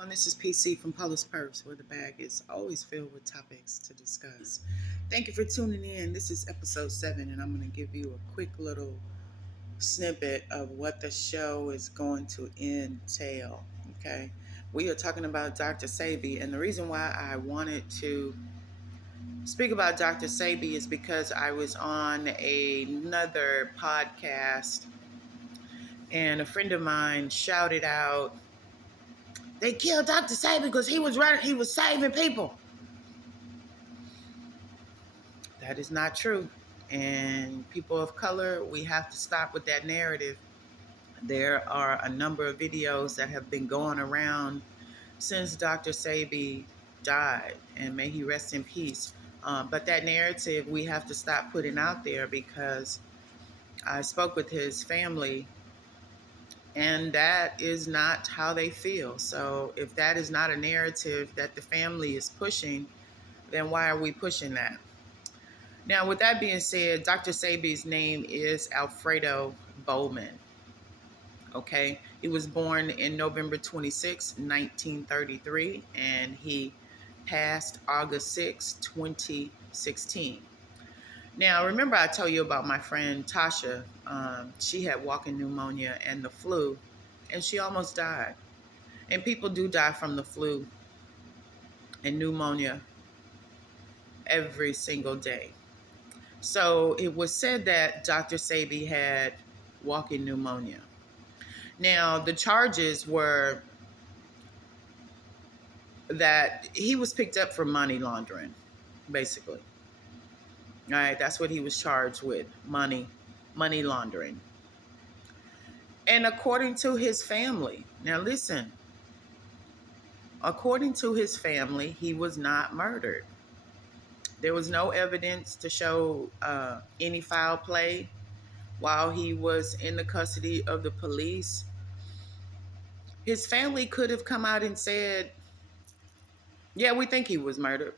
And this is PC from Paula's Purse, where the bag is always filled with topics to discuss. Thank you for tuning in. This is episode 7, and I'm going to give you a quick little snippet of what the show is going to entail. Okay, we are talking about Dr. Sebi, and the reason why I wanted to speak about Dr. Sebi is because I was on another podcast, and a friend of mine shouted out, "They killed Dr. Sebi because he was saving people." That is not true. And people of color, we have to stop with that narrative. There are a number of videos that have been going around since Dr. Sebi died, and may he rest in peace. But that narrative we have to stop putting out there, because I spoke with his family, and that is not how they feel. So if that is not a narrative that the family is pushing, then why are we pushing that? Now, with that being said, Dr. Sebi's name is Alfredo Bowman. Okay, he was born in November 26, 1933, and he passed August 6, 2016. Now, remember I told you about my friend Tasha. She had walking pneumonia and the flu, and she almost died. And people do die from the flu and pneumonia every single day. So it was said that Dr. Sebi had walking pneumonia. Now, the charges were that he was picked up for money laundering, basically. All right, that's what he was charged with, money laundering. And according to his family, now listen, according to his family, he was not murdered. There was no evidence to show any foul play while he was in the custody of the police. His family could have come out and said, yeah, we think he was murdered,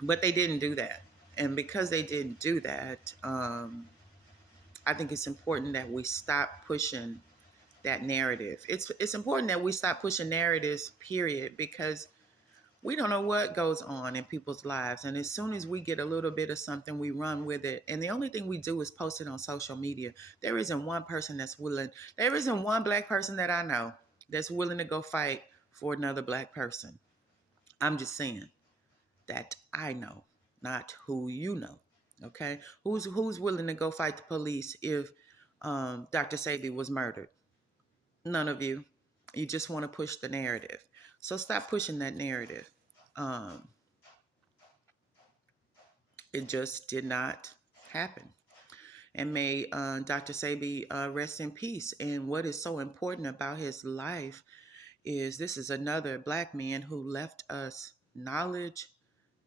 but they didn't do that. And because they didn't do that, I think it's important that we stop pushing that narrative. It's important that we stop pushing narratives, period, because we don't know what goes on in people's lives. And as soon as we get a little bit of something, we run with it. And the only thing we do is post it on social media. There isn't one person that's willing, there isn't one black person that I know that's willing to go fight for another black person. I'm just saying that I know, not who you know. Okay, who's willing to go fight the police if Dr. Sebi was murdered? None of you. You just want to push the narrative. So stop pushing that narrative. Um, it just did not happen. And may Dr. Sebi rest in peace. And what is so important about his life is this is another black man who left us knowledge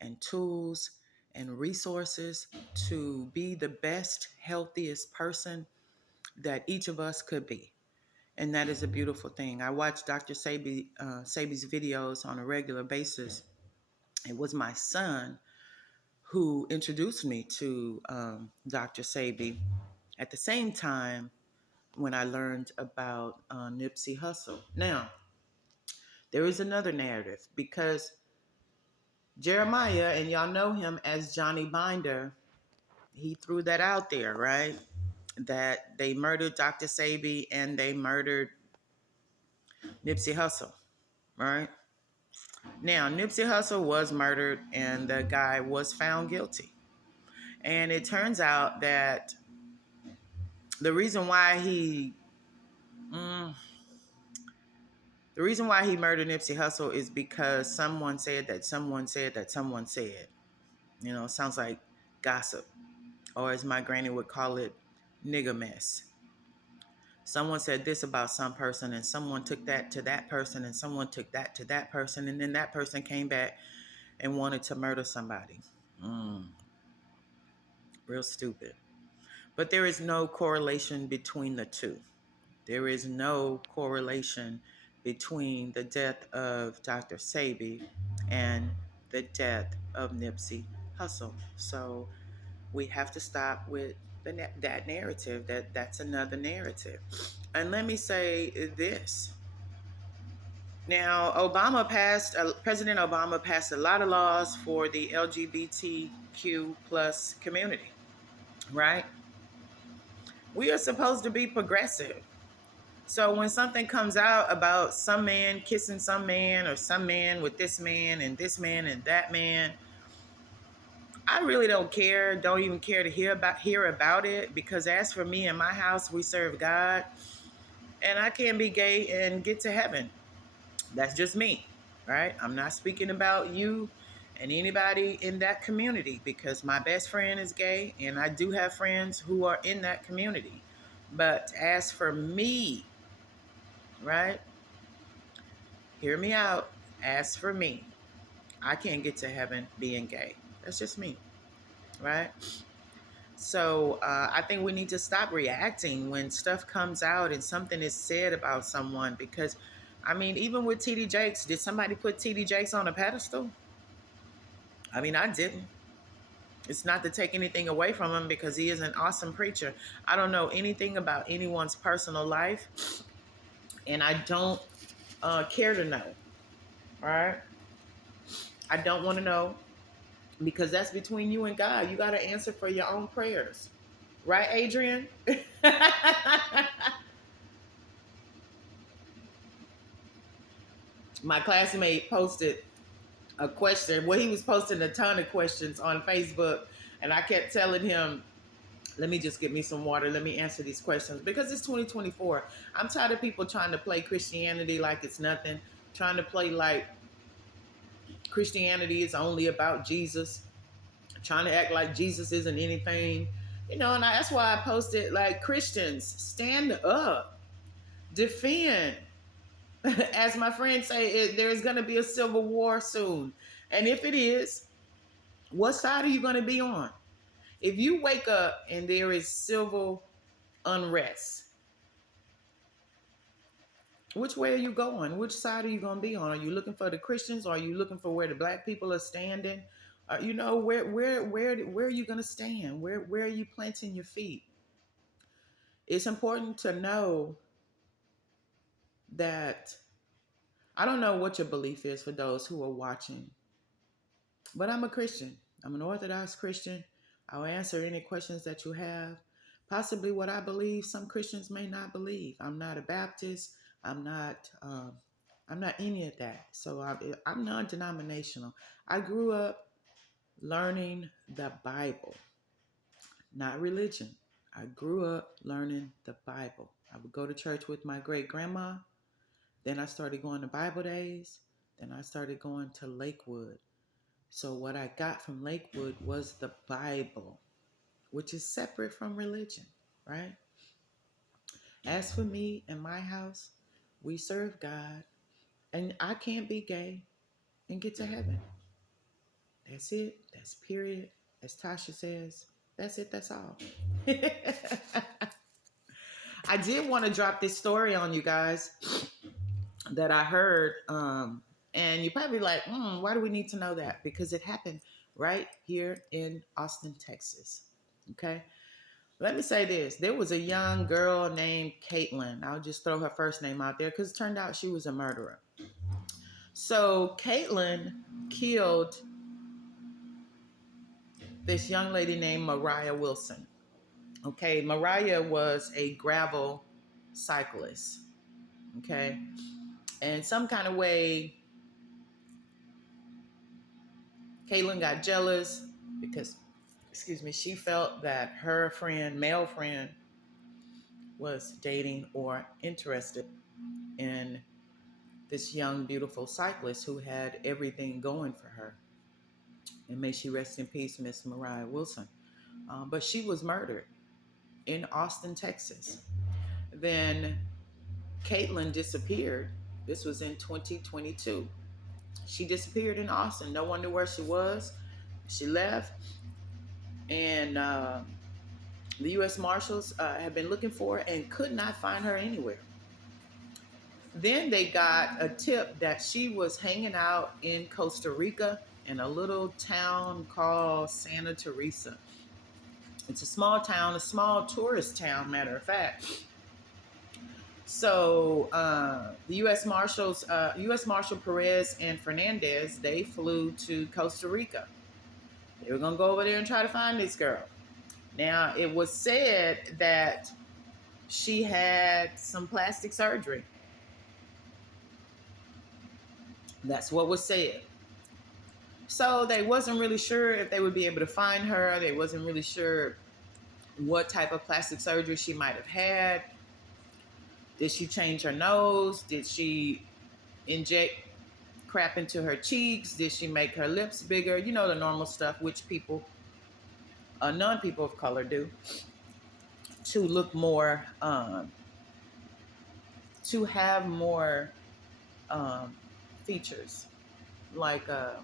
and tools and resources to be the best, healthiest person that each of us could be. And that is a beautiful thing. I watch Dr. Sebi's videos on a regular basis. It was my son who introduced me to Dr. Sebi at the same time when I learned about Nipsey Hussle. Now, there is another narrative because Jeremiah, and y'all know him as Johnny Binder, he threw that out there, right? That they murdered Dr. Sebi and they murdered Nipsey Hussle, right? Now, Nipsey Hussle was murdered and the guy was found guilty. And it turns out that the reason why he mm, the reason why he murdered Nipsey Hussle is because someone said that someone said that someone said. You know, it sounds like gossip, or as my granny would call it, nigga mess. Someone said this about some person, and someone took that to that person, and someone took that to that person, and then that person came back and wanted to murder somebody. Real stupid. But there is no correlation between the two. There is no correlation between the death of Dr. Sebi and the death of Nipsey Hussle. So we have to stop with that narrative. That's another narrative. And let me say this. Now, President Obama passed a lot of laws for the LGBTQ plus community, right? We are supposed to be progressive. So when something comes out about some man kissing some man or some man with this man and that man, I really don't care. Don't even care to hear about it, because as for me and my house, we serve God, and I can't be gay and get to heaven. That's just me, right? I'm not speaking about you and anybody in that community, because my best friend is gay and I do have friends who are in that community. But as for me, right? Hear me out. As for me, I can't get to heaven being gay. That's just me, right? So I think we need to stop reacting when stuff comes out and something is said about someone. Because, I mean, even with TD Jakes, did somebody put TD Jakes on a pedestal? I mean, I didn't. It's not to take anything away from him, because he is an awesome preacher. I don't know anything about anyone's personal life, and I don't care to know. All right? I don't want to know, because that's between you and God. You got to answer for your own prayers. Right, Adrian? My classmate posted a question. Well, he was posting a ton of questions on Facebook, and I kept telling him, let me just get me some water. Let me answer these questions, because it's 2024. I'm tired of people trying to play Christianity like it's nothing, trying to play like Christianity is only about Jesus, trying to act like Jesus isn't anything. And that's why I posted, like, Christians, stand up, defend. As my friends say, there's going to be a civil war soon. And if it is, what side are you going to be on? If you wake up and there is civil unrest, which way are you going? Which side are you going to be on? Are you looking for the Christians, or are you looking for where the black people are standing? Where are you going to stand? Where are you planting your feet? It's important to know that, I don't know what your belief is for those who are watching, but I'm a Christian. I'm an Orthodox Christian. I'll answer any questions that you have. Possibly what I believe, some Christians may not believe. I'm not a Baptist. I'm not. I'm not any of that. So I'm non-denominational. I grew up learning the Bible, not religion. I grew up learning the Bible. I would go to church with my great grandma. Then I started going to Bible days. Then I started going to Lakewood. So what I got from Lakewood was the Bible, which is separate from religion, right? As for me and my house, we serve God, and I can't be gay and get to heaven. That's it. That's period. As Tasha says, that's it. That's all. I did want to drop this story on you guys that I heard. And you're probably like, why do we need to know that? Because it happened right here in Austin, Texas. Okay. Let me say this. There was a young girl named Caitlin. I'll just throw her first name out there, because it turned out she was a murderer. So Caitlin killed this young lady named Mariah Wilson. Okay, Mariah was a gravel cyclist. Okay, and some kind of way, Caitlin got jealous because, she felt that her male friend, was dating or interested in this young, beautiful cyclist who had everything going for her. And may she rest in peace, Miss Mariah Wilson. But she was murdered in Austin, Texas. Then Caitlin disappeared. This was in 2022. She disappeared in Austin. No one knew where she was. She left, and the U.S. Marshals have been looking for her and could not find her anywhere. Then they got a tip that she was hanging out in Costa Rica in a little town called Santa Teresa. It's a small town, a small tourist town, matter of fact. So the U.S. Marshal Perez and Fernandez, they flew to Costa Rica. They were gonna go over there and try to find this girl. Now it was said that she had some plastic surgery. That's what was said. So they wasn't really sure if they would be able to find her. They wasn't really sure what type of plastic surgery she might have had. Did she change her nose? Did she inject crap into her cheeks? Did she make her lips bigger? You know, the normal stuff which people, non-people of color do to look more, to have more features like us,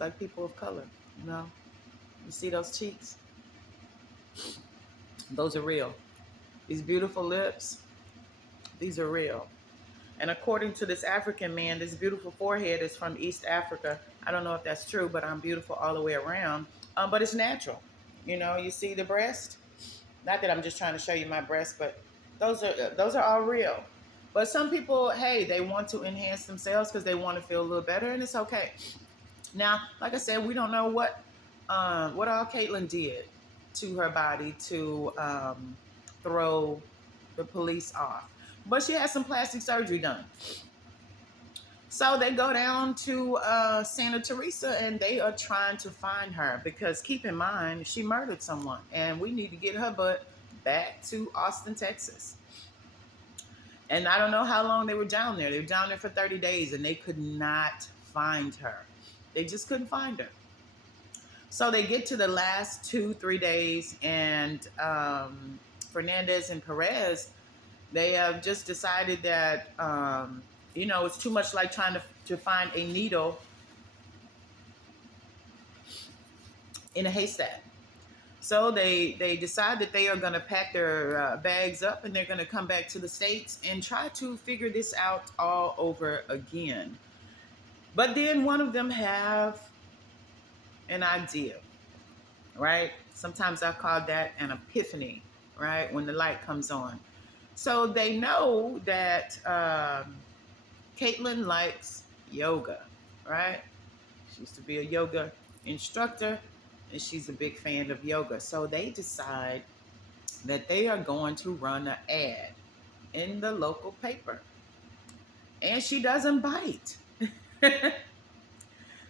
like people of color. You know, you see those cheeks? Those are real. These beautiful lips, these are real. And according to this African man, this beautiful forehead is from East Africa. I don't know if that's true, but I'm beautiful all the way around. But it's natural. You know, you see the breast. Not that I'm just trying to show you my breast, but those are all real. But some people, hey, they want to enhance themselves because they want to feel a little better, and it's okay. Now, like I said, we don't know what all Caitlyn did to her body to throw the police off. But she had some plastic surgery done. So they go down to Santa Teresa and they are trying to find her because keep in mind, she murdered someone and we need to get her butt back to Austin, Texas. And I don't know how long they were down there. They were down there for 30 days and they could not find her. They just couldn't find her. So they get to the last 2-3 days and Fernandez and Perez, they have just decided that, it's too much like trying to find a needle in a haystack. So they decide that they are going to pack their bags up and they're going to come back to the States and try to figure this out all over again. But then one of them have an idea, right? Sometimes I call that an epiphany, right? When the light comes on. So they know that Caitlyn likes yoga, right? She used to be a yoga instructor and she's a big fan of yoga. So they decide that they are going to run an ad in the local paper. And she doesn't bite.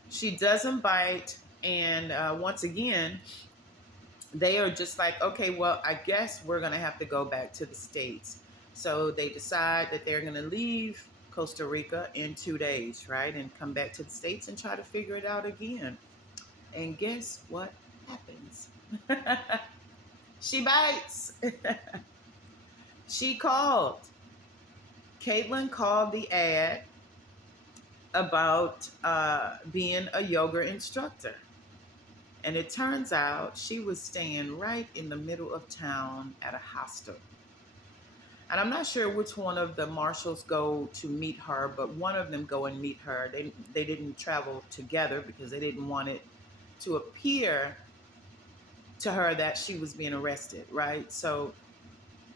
She doesn't bite. And once again, they are just like, okay, well, I guess we're going to have to go back to the States. So they decide that they're going to leave Costa Rica in 2 days, right? And come back to the States and try to figure it out again. And guess what happens? She bites. She called. Caitlyn called the ad about being a yoga instructor. And it turns out she was staying right in the middle of town at a hostel. And I'm not sure which one of the marshals go to meet her, but one of them go and meet her. They didn't travel together because they didn't want it to appear to her that she was being arrested, right? So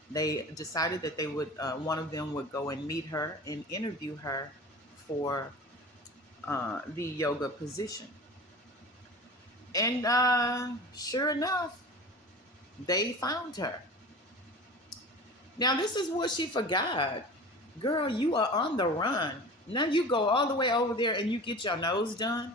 they decided that they would, one of them would go and meet her and interview her for the yoga position. And sure enough, they found her. Now, this is what she forgot. Girl, you are on the run. Now you go all the way over there and you get your nose done.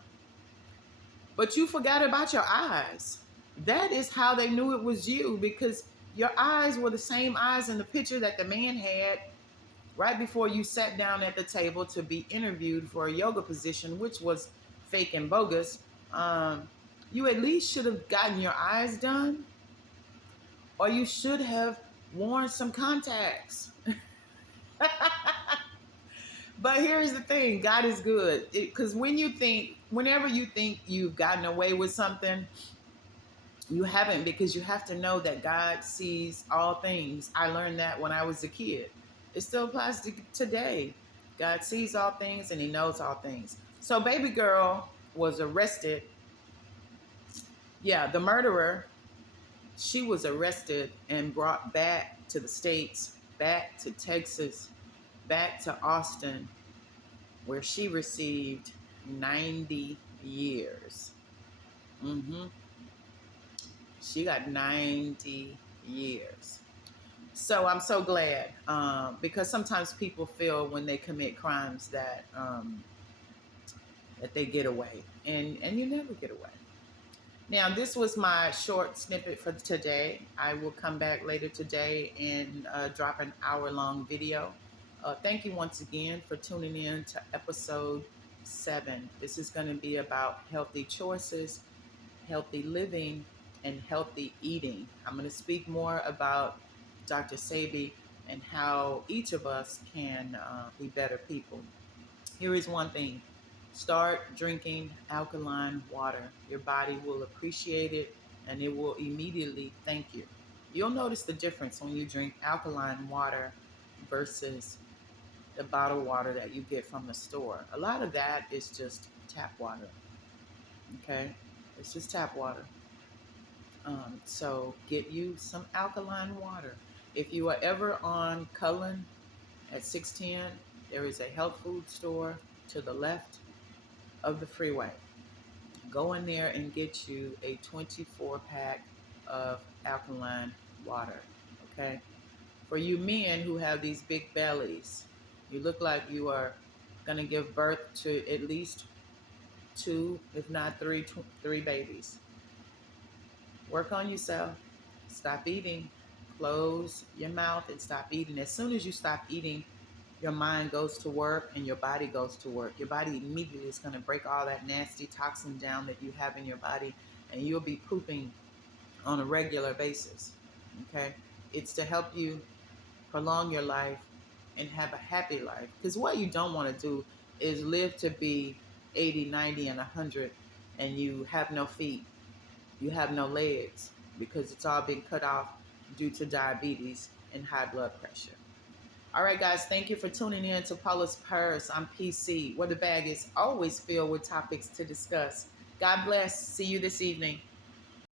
But you forgot about your eyes. That is how they knew it was you, because your eyes were the same eyes in the picture that the man had right before you sat down at the table to be interviewed for a yoga position, which was fake and bogus. You at least should have gotten your eyes done, or you should have worn some contacts. But here's the thing, God is good. Because whenever you think you've gotten away with something, you haven't, because you have to know that God sees all things. I learned that when I was a kid. It still applies to today. God sees all things and he knows all things. So baby girl was arrested. Yeah, the murderer, she was arrested and brought back to the States, back to Texas, back to Austin, where she received 90 years. Mm-hmm. She got 90 years. So I'm so glad, because sometimes people feel when they commit crimes that they get away, and you never get away. Now, this was my short snippet for today. I will come back later today and drop an hour-long video. Thank you once again for tuning in to episode 7. This is going to be about healthy choices, healthy living, and healthy eating. I'm going to speak more about Dr. Sebi and how each of us can be better people. Here is one thing: start drinking alkaline water. Your body will appreciate it and it will immediately thank you. You'll notice the difference when you drink alkaline water versus the bottled water that you get from the store. A lot of that is just tap water. Okay? It's just tap water. So get you some alkaline water. If you are ever on Cullen at 610, there is a health food store to the left of the freeway. Go in there and get you a 24 pack of alkaline water. Okay? For you men who have these big bellies, you look like you are going to give birth to at least 2, if not 3 babies. Work on yourself. Stop eating. Close your mouth and stop eating. As soon as you stop eating, your mind goes to work and your body goes to work. Your body immediately is going to break all that nasty toxin down that you have in your body, and you'll be pooping on a regular basis. Okay? It's to help you prolong your life and have a happy life. Because what you don't want to do is live to be 80, 90, and 100, and you have no feet, you have no legs, because it's all been cut off due to diabetes and high blood pressure. All right, guys, thank you for tuning in to Paula's Purse. I'm PC, where the bag is always filled with topics to discuss. God bless. See you this evening.